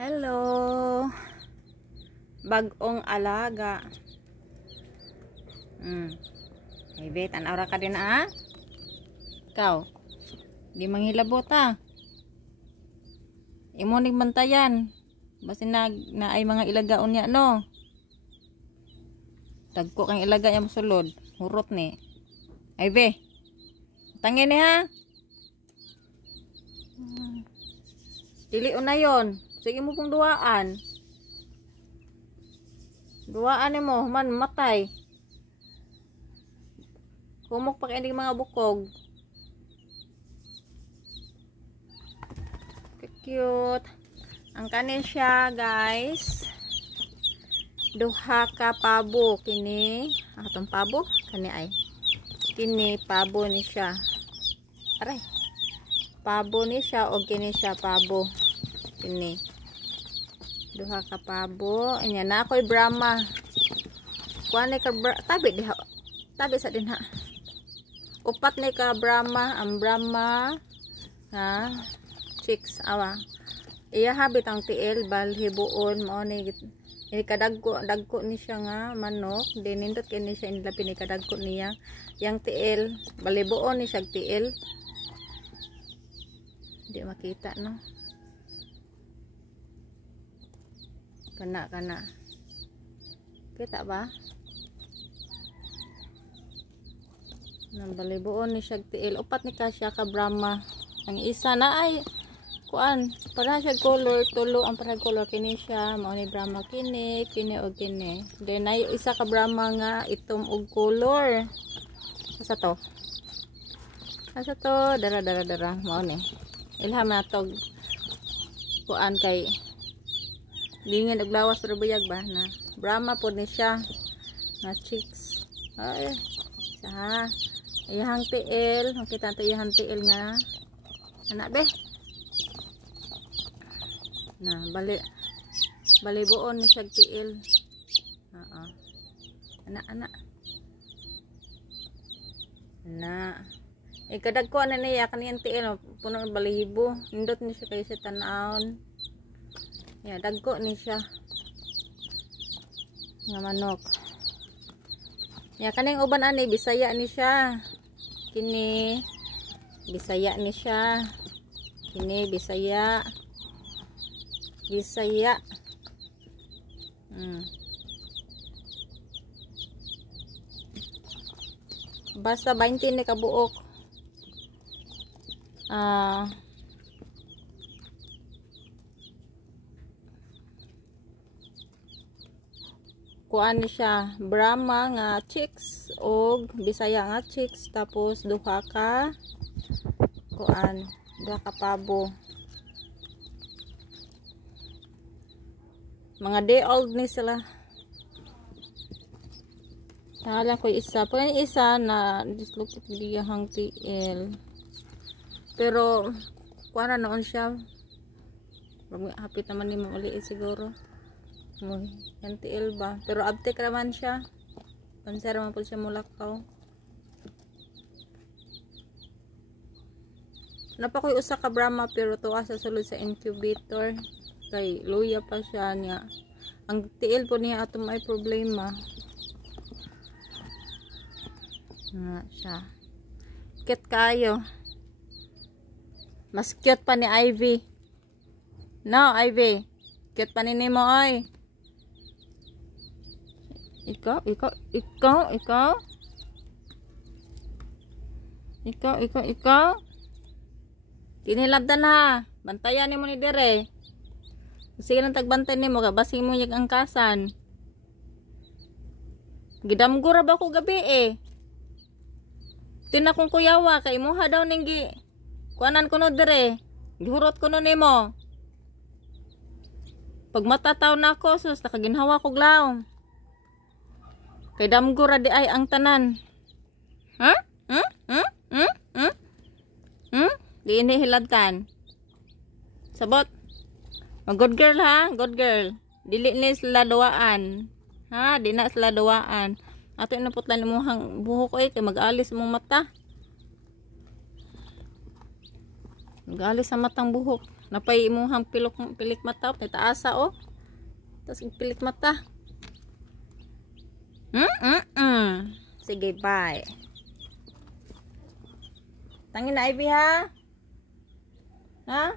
Hello. Bagong alaga. Hey, bet, tanaw ra ka din Ikaw. Di manghilabot Imo ning bantayan. Basta na ay mga ilagaon niya no. Tagko kang ilaga niya mosulod. Hurot ni. Ay be. Tangin ni Dili na yon. Sige mo pong duaan. Duaan mo man matay. Humok pa kay mga bukog. Cute. Ang kanin siya, guys. Duha ka pabo kini. Atong pabo kani ay. Kini pabo ni siya. Aray. Pabo ni siya o kini siya pabo. Kini. Duha ka pabo. Anya na ako'y Brahma. Kuan ni ka tabi diha. Tabi sa dinha. Upat ni ka Brahma, ang Brahma chicks awa. Iya habit ang tiil bal hibuon mao ni dagko ni siya nga manok dinindot kini siya inlapi ni kadagko niya yang tiil balibuon ni siya tiil. Di makita no. Kana kita ba? Nang balibuon ni siya tiil upat ni kasya ka Brahma. Ang isa na ay kuan para siya color tulo ang para color kini siya mao ni Brahma kini og kini then ay isa ka Brahma nga itom og color asa to dara mao ni ilham natog kuan kay lingin og lawas pero buyag ba na Brahma pod ni siya na chicks ay sa iyang tiil makita to iyang tiil nga anak be na balibuon ni siya tiil. Anak ikadagko na niya kaniyang tiil puno ng balihibo nindot ni siya kay sa tanawon ya dagko ni siya nga manok ya kaning uban ani Bisaya ni siya kini Bisaya ni siya kini Bisaya basta 20 ni kabuok kuan ni siya Brahma nga chicks og Bisaya nga chicks tapos duha ka pabo mga day old ni sila. Tala ko isa. Pwede isa na dislocate diyahang TL. Pero kuha na noon siya. Hapit naman ni mauliit siguro. Yan TL ba? Pero abtek naman siya. Pansara man po siya mulakaw. Napakoy usa ka Brahma pero tuwa sa sulod sa incubator. Kay luya pa siya niya. Ang tiil po niya ato may problema. Siya. Cute kayo. Mas cute pa ni Ivy. No, Ivy. Cute pa ni Nemo oy. Ikaw. Kinilabdan ha. Bantayan ni mo ni Dere. Sige lang tagbantay nimo ka basi mo yung angkasan. Gidamgura ba ko gabi Tina kong kuyawa kay imuha daw ning kuanan kuno dire. Gihurot kuno nimo. Pag matataw na ako sus nakaginhawa ko glaw. Kay damgura di ay ang tanan. Di inihilad-kan. Sabot. Good girl ha, good girl. Dili ni sila duwaan. Di na sila duwaan. Ato inaputlan mo hang buhok kay mag-alis mong mata. Mag-alis sa matang buhok. Napay imuhang pilik mata. Taasa oh. Tapos pilik mata. Sige, bye. Tangin na, Ivy, ha? Ha?